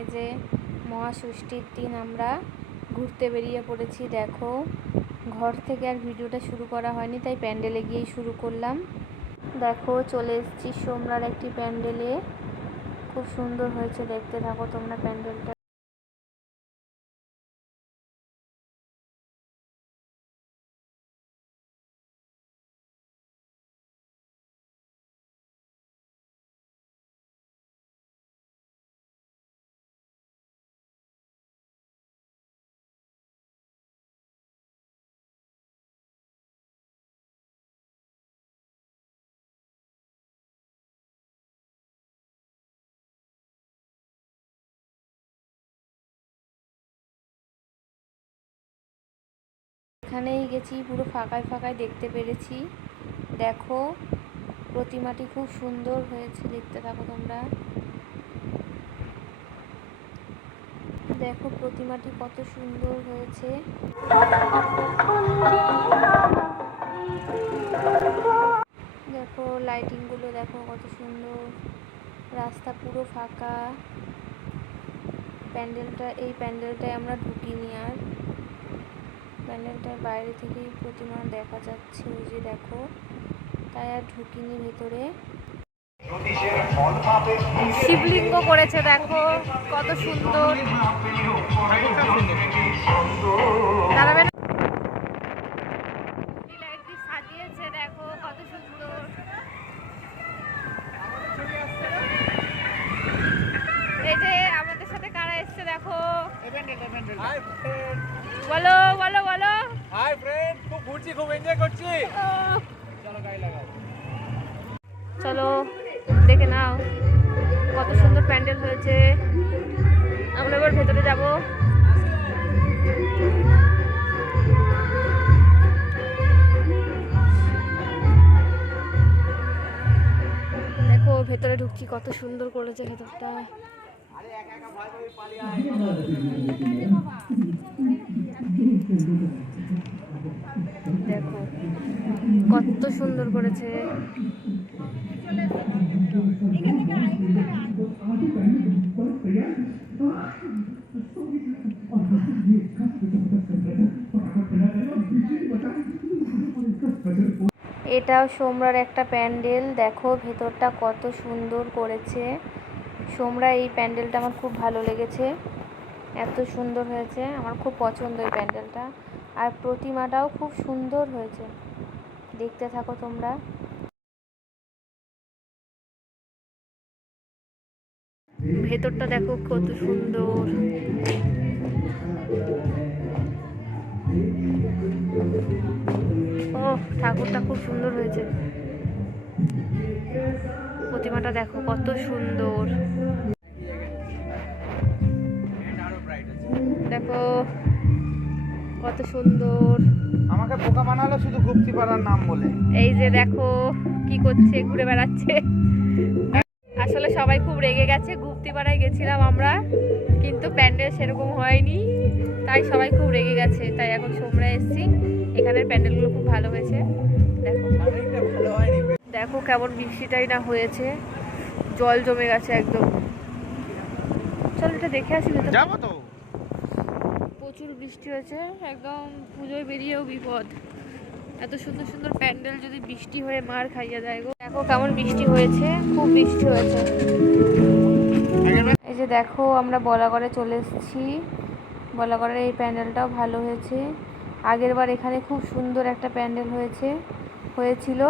এই যে মহাষষ্ঠীর দিন আমরা ঘুরতে বেরিয়ে পড়েছি, দেখো। ঘর থেকে আর ভিডিওটা শুরু করা হয়নি, তাই প্যান্ডেলে গিয়েই শুরু করলাম। দেখো, চলে এসেছি সোমরার একটি প্যান্ডেলে। খুব সুন্দর হয়েছে, দেখতে থাকো তোমরা প্যান্ডেলটা। এখানেই গেছি, পুরো ফাঁকায় ফাঁকায় দেখতে পেরেছি। দেখো, প্রতিমাটি খুব সুন্দর হয়েছে, দেখতে থাকো তোমরা। দেখো, প্রতিমাটি কত সুন্দর হয়েছে। দেখো, লাইটিংগুলো দেখো কত সুন্দর। রাস্তা পুরো ফাঁকা। প্যান্ডেলটা, এই প্যান্ডেলটায় আমরা ঢুকিনি আর। প্যান্ডেলটার বাইরে থেকেই প্রতিমা দেখা যাচ্ছে ওই যে দেখো। তাই আর ঢুকিনি ভেতরে। শিবলিঙ্গ করেছে দেখো কত সুন্দর। দাঁড়াবে ভেতরে ঢুকছি কত সুন্দর করেছে ভেতরটা। দেখো কত সুন্দর করেছে। এটাও সোমরার একটা প্যান্ডেল। দেখো ভেতরটা কত সুন্দর করেছে। সোমরা, এই প্যান্ডেলটা আমার খুব ভালো লেগেছে। এত সুন্দর হয়েছে। আমার খুব পছন্দ এই প্যান্ডেলটা। আর প্রতিমাটাও খুব সুন্দর হয়েছে। দেখতে থাকো তোমরা। ভেতরটা দেখো কত সুন্দর। ও ঠাকুরটা খুব সুন্দর হয়েছে। প্রতিমাটা দেখো কত সুন্দর। দেখো কত সুন্দর। আমাকে বোকা বানালো শুধু গুপ্তিপাড়ার নাম বলে। এই যে দেখো কি করছে ঘুরে বেড়াচ্ছে। আসলে সবাই খুব রেগে গেছে গুপ্তিপাড়ায় গেছিলাম আমরা কিন্তু প্যান্ডেল সেরকম হয়নি। তাই সবাই খুব রেগে গেছে তাই এখন সোমরা এসেছি। এখানের প্যান্ডেলগুলো খুব ভালো হয়েছে। দেখো। দেখো কেমন বৃষ্টিটাই না হয়েছে। জল জমে গেছে একদম। চল এটা দেখে আসি যাব তো। প্রচুর বৃষ্টি হয়েছে একদম পুজোয় বেরিয়েও বিপদ। এত সুন্দর সুন্দর প্যান্ডেল যদি বৃষ্টি হয়ে মার খাইয়ে দেয় গো। দেখো কেমন বৃষ্টি হয়েছে খুব বৃষ্টি হয়েছে। এই যে দেখো আমরা বলাগড়ে চলে এসেছি। বলাগড়ের এই প্যান্ডেলটাও ভালো হয়েছে। আগের বার এখানে খুব সুন্দর একটা প্যান্ডেল হয়েছে হয়েছিল।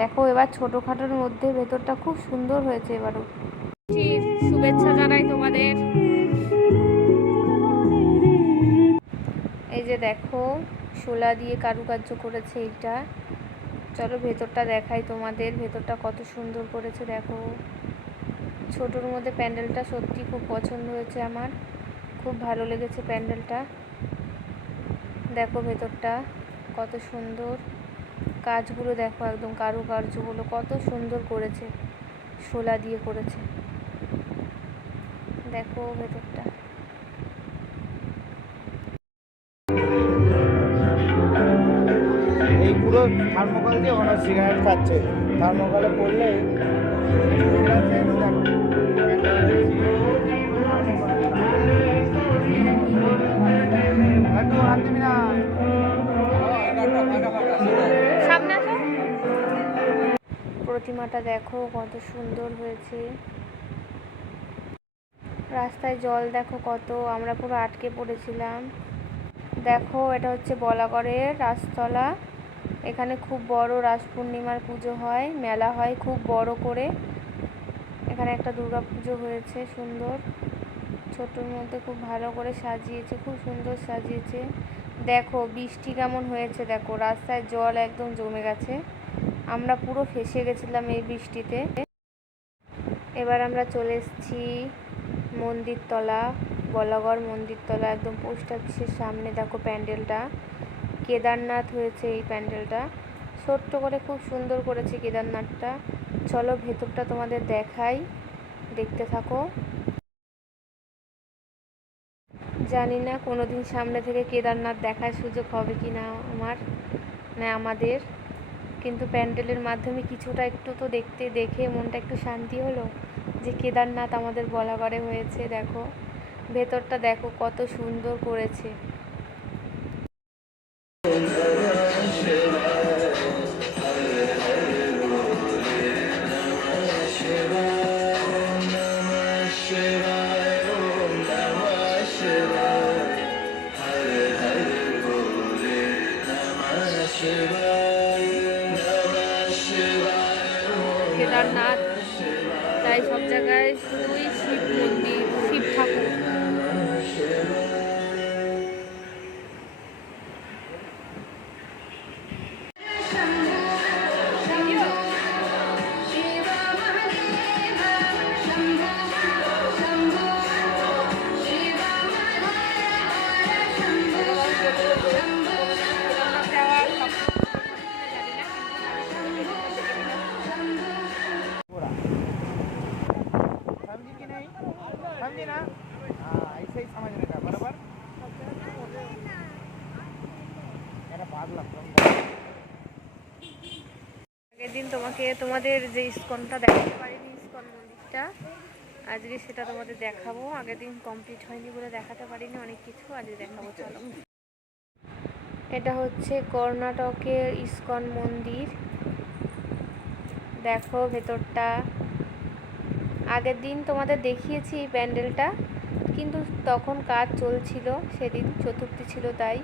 দেখো এবার ছোটোখাটোর মধ্যে ভেতরটা খুব সুন্দর হয়েছে এবারও। শুভেচ্ছা জানাই তোমাদের। এই যে দেখো শোলা দিয়ে কারুকার্য করেছে এইটা। চলো ভেতরটা দেখাই তোমাদের ভেতরটা কত সুন্দর করেছে দেখো। ছোটোর মধ্যে প্যান্ডেলটা সত্যি খুব পছন্দ হয়েছে আমার। খুব ভালো লেগেছে প্যান্ডেলটা। দেখো ভেতরটা, কত সুন্দর। কাজগুলো দেখো একদম কারুকার্যগুলো, কত সুন্দর করেছে। শোলা দিয়ে করেছে। দেখো ভেতরটা। এই পুরো দিয়ে ওরা সিগারেট খাচ্ছে। থার্মোকলে পড়লে প্রতিমাটা দেখো, কত সুন্দর হয়েছে। রাস্তায় জল দেখো কত, আমরা পুরো আটকে পড়েছিলাম। দেখো, এটা হচ্ছে বলাগড়ের রাসতলা। এখানে খুব বড় রাস পূর্ণিমার পুজো হয়, মেলা হয় খুব বড় করে। এখানে একটা দুর্গা পুজো হয়েছে, সুন্দর। ছোটোর মধ্যে খুব ভালো করে সাজিয়েছে, খুব সুন্দর সাজিয়েছে। দেখো, বৃষ্টি কেমন হয়েছে, দেখো, রাস্তায় জল একদম জমে গেছে। আমরা পুরো ফেসে গেছিলাম এই বৃষ্টিতে। এবার আমরা চলে এসেছি মন্দিরতলা, বলাগড় মন্দিরতলা, একদম পোস্ট অফিসের সামনে। দেখো প্যান্ডেলটা। কেদারনাথ হয়েছে এই প্যান্ডেলটা। ছোট্ট করে খুব সুন্দর করেছে কেদারনাথটা। চলো ভেতরটা তোমাদের দেখাই। দেখতে থাকো। জানি না কোনো দিন সামনে থেকে কেদারনাথ দেখার সুযোগ হবে কি না আমার, না আমাদের। কিন্তু প্যান্ডেলের মাধ্যমে কিছুটা একটু তো দেখতে দেখে মনটা একটু শান্তি হলো যে কেদারনাথ আমাদের বলাগড়ে হয়েছে, দেখো। ভেতরটা দেখো কত সুন্দর করেছে। আগের দিন তোমাকে, তোমাদের যে ইস্কনটা দেখাতে পারিনি, ইস্কন মন্দিরটা, আজকে সেটা তোমাদের দেখাবো। আগের দিন কমপ্লিট হয়নি বলে দেখাতে পারিনি, অনেক কিছু আজকে দেখাবো, চলো। এটা হচ্ছে কর্ণাটকের ইস্কন মন্দির। দেখো ভেতরটা। আগের দিন তোমাদের দেখিয়েছি এই প্যান্ডেলটা, কিন্তু তখন কাজ চলছিল, সেদিন চতুর্থী ছিল তাই।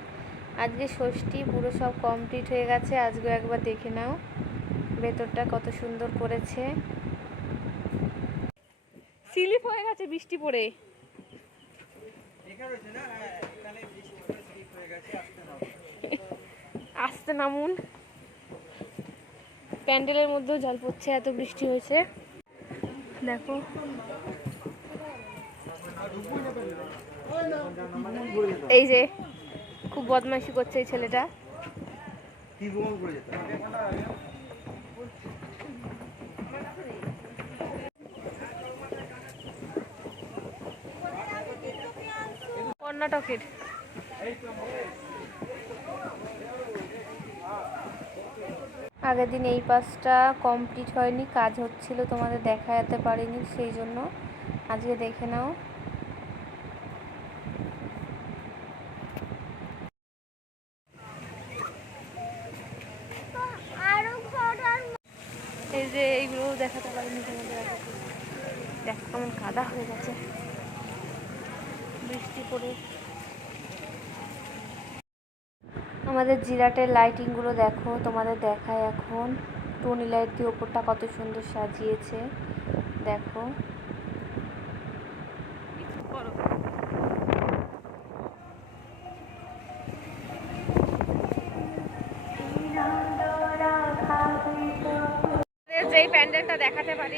আজকে ষষ্ঠী, পুরো সব কমপ্লিট হয়ে গেছে আজকে একবার দেখে নাও। ভেতরটা কত সুন্দর করেছে। স্লিপ হয়ে গেছে বৃষ্টি পড়ে। আসতে নামুন। প্যান্ডেলের মধ্যেও জল পড়ছে, এত বৃষ্টি হয়েছে। দেখো। এই যে, খুব বদমাইশি করছে এই ছেলেটা। কর্ণাটকের। আগের দিন এই পাসটা কমপ্লিট হয়নি কাজ হচ্ছিল তোমাদের দেখা যেতে পারিনি সেই জন্য আজকে দেখে নাও। এই যে এইগুলো দেখাতে পারিনি তোমাদের। দেখো কেমন কাদা হয়ে গেছে। বৃষ্টি পড়ে। আমাদের জিরাটের লাইটিংগুলো দেখো, তোমাদের দেখায় এখন। টুনি লাইট দিয়ে ওপরটা কত সুন্দর সাজিয়েছে। দেখো।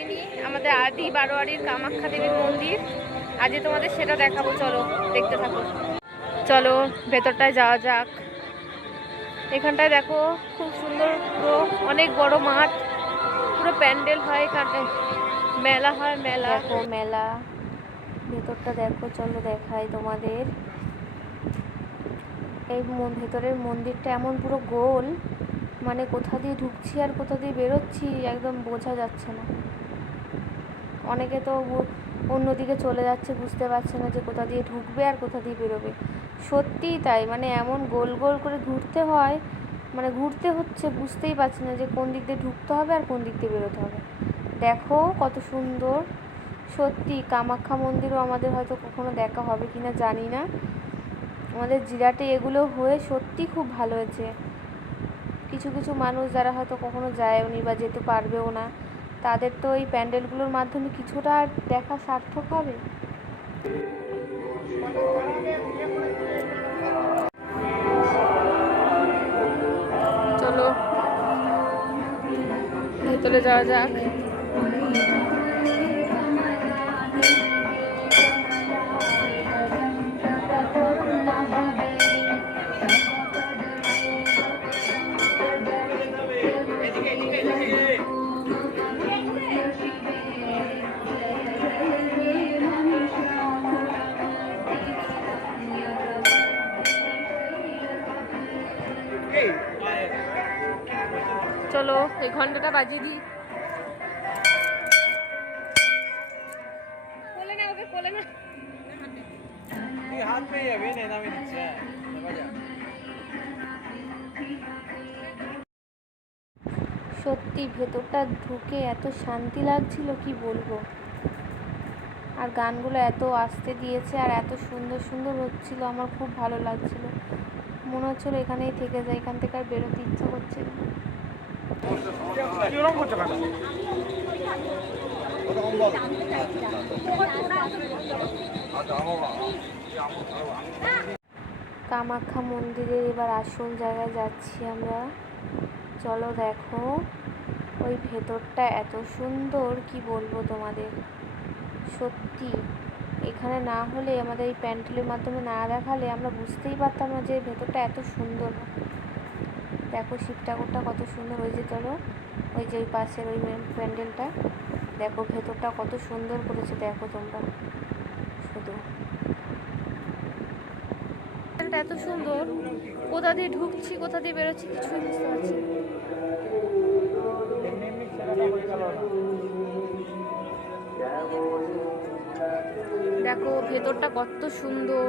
দেখাতে আমাদের আদি বারোয়ারির কামাখ্যা দেবীর মন্দির। আজকে তোমাদের সেটা দেখাবো, চলো দেখতে থাকো। চলো, ভেতরটায় যাওয়া যাক। এখানটায় দেখো, খুব সুন্দর পুরো, অনেক বড় মাঠ। পুরো প্যান্ডেল হয় এখানে। মেলা হয়, মেলা। দেখো, মেলা। ভেতরটা দেখো, চলো দেখাই তোমাদের। এই ভেতরের মন্দিরটা এমন পুরো গোল। মানে কোথা দিয়ে ঢুকছি আর কোথা দিয়ে বেরোচ্ছি একদম বোঝা যাচ্ছে না। অনেকে তো অন্যদিকে চলে যাচ্ছে, বুঝতে পারছে না যে কোথা দিয়ে ঢুকবে আর কোথা দিয়ে বেরোবে। সত্যিই তাই মানে এমন গোল গোল করে ঘুরতে হয় মানে ঘুরতে হচ্ছে, বুঝতেই পারছি না যে কোন দিক দিয়ে ঢুকতে হবে আর কোন দিক দিয়ে বেরোতে হবে। দেখো কত সুন্দর, সত্যি কামাখ্যা মন্দিরও আমাদের হয়তো কখনো দেখা হবে কি না জানি না। আমাদের জিরাটে এগুলো হয়ে সত্যি খুব ভালো হয়েছে। কিছু কিছু মানুষ যারা হয়তো কখনো যায়নি বা যেতে পারবেও না তাদের তো এই প্যান্ডেলগুলোর মাধ্যমে কিছুটা দেখা সার্থক হবে। চলো ভেতরে যাওয়া যাক। চলো এই ঘন্টাটা বাজিয়ে দিই। না ওকে না হাত পেয়ে যাবে না হ্যাঁ, সত্যি ভেতরটা ঢুকে এত শান্তি লাগছিল কি বলব? আর গানগুলো এত আসতে দিয়েছে আর এত সুন্দর সুন্দর হচ্ছিল আমার খুব ভালো লাগছিল। মনে হচ্ছিল এখানেই থেকে যায় এখান থেকে আর বেরোতে ইচ্ছা করছে না। কামাখ্যা মন্দিরের এবার আসল জায়গায় যাচ্ছি আমরা। চলো দেখো ওই ভেতরটা এত সুন্দর কি বলব তোমাদের? সত্যি। এখানে না হলে, আমাদের এই প্যান্ডেলের মাধ্যমে না দেখালে আমরা বুঝতেই পারতাম না যে ভেতরটা এত সুন্দর। দেখো শিব ঠাকুরটা কত সুন্দর হয়েছে চলো ওই যে ওই পাশের ওই প্যান্ডেলটা। দেখো ভেতরটা কত সুন্দর করেছে, দেখো তোমরা। শুধু। এত সুন্দর, কোথা দিয়ে ঢুকছি, কোথা দিয়ে বেরোচ্ছি কিছুই বুঝতে পারছি দেখো ভেতরটা কত সুন্দর।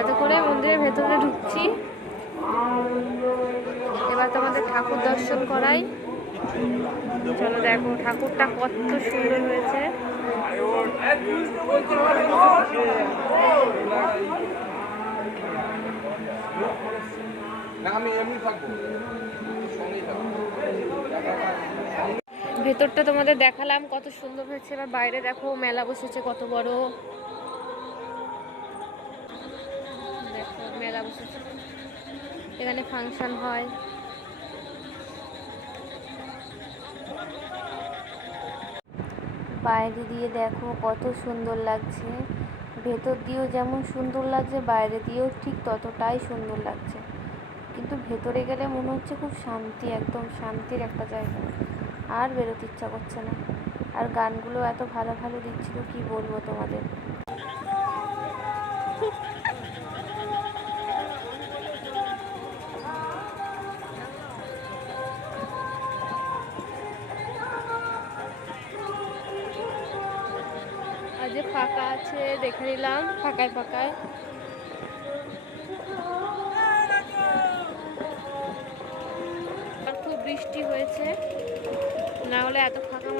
এত করে মন্দিরের ভেতরে ঢুকছি। এবার তোমাদের ঠাকুর দর্শন করাই। চলো দেখো, ঠাকুরটা কত সুন্দর হয়েছে। আমি এমনি থাকব। সঙ্গেই থাকব। ভেতরটা তোমাদের দেখালাম, কত সুন্দর হয়েছে। এবার বাইরে দেখো, মেলা বসেছে কত বড়। মেলা বসেছে। এখানে ফাংশন হয়। বাইরে দিয়ে দেখো, কত সুন্দর লাগছে। ভেতর দিয়েও যেমন সুন্দর লাগছে, বাইরে দিয়েও ঠিক ততটাই সুন্দর লাগছে। কিন্তু ভেতরে গেলে মনে হচ্ছে খুব শান্তি, একদম শান্তির একটা জায়গা। আর বেরোতে ইচ্ছা করছে না। আর গানগুলো এত ভালো ভালো দিচ্ছিল, কি বলব তোমাদের? যে ফাঁকা আছে, দেখে নিলাম, ফাঁকায় ফাঁকায়।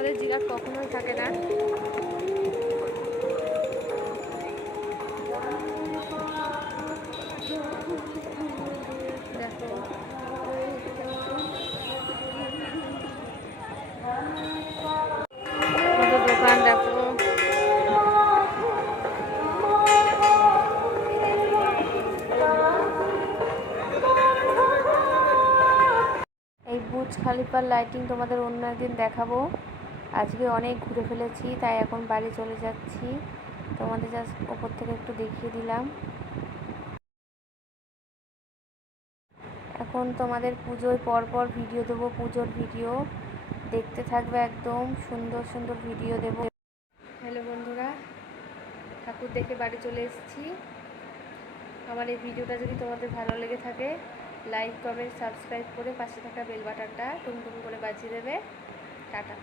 আমাদের জিরাট কখনোই থাকে না। খালিফার লাইটিং তোমাদের অন্য একদিন দেখাবো। আজকে অনেক ঘুরে ফেলেছি, তাই এখন বাড়ি চলে যাচ্ছি। তোমাদের জাস্ট ওপর থেকে একটু দেখিয়ে দিলাম। এখন তোমাদের পুজোয় পরপর ভিডিও দেবো, পুজোর ভিডিও দেখতে থাকবে একদম সুন্দর সুন্দর ভিডিও দেবো। হ্যালো বন্ধুরা, ঠাকুর দেখে বাড়ি চলে এসেছি। আমার এই ভিডিওটা যদি তোমাদের ভালো লেগে থাকে লাইক কমেন্ট সাবস্ক্রাইব করে পাশে থাকা বেল বাটনটা টুমটুম করে বাজিয়ে দেবে। টাটা।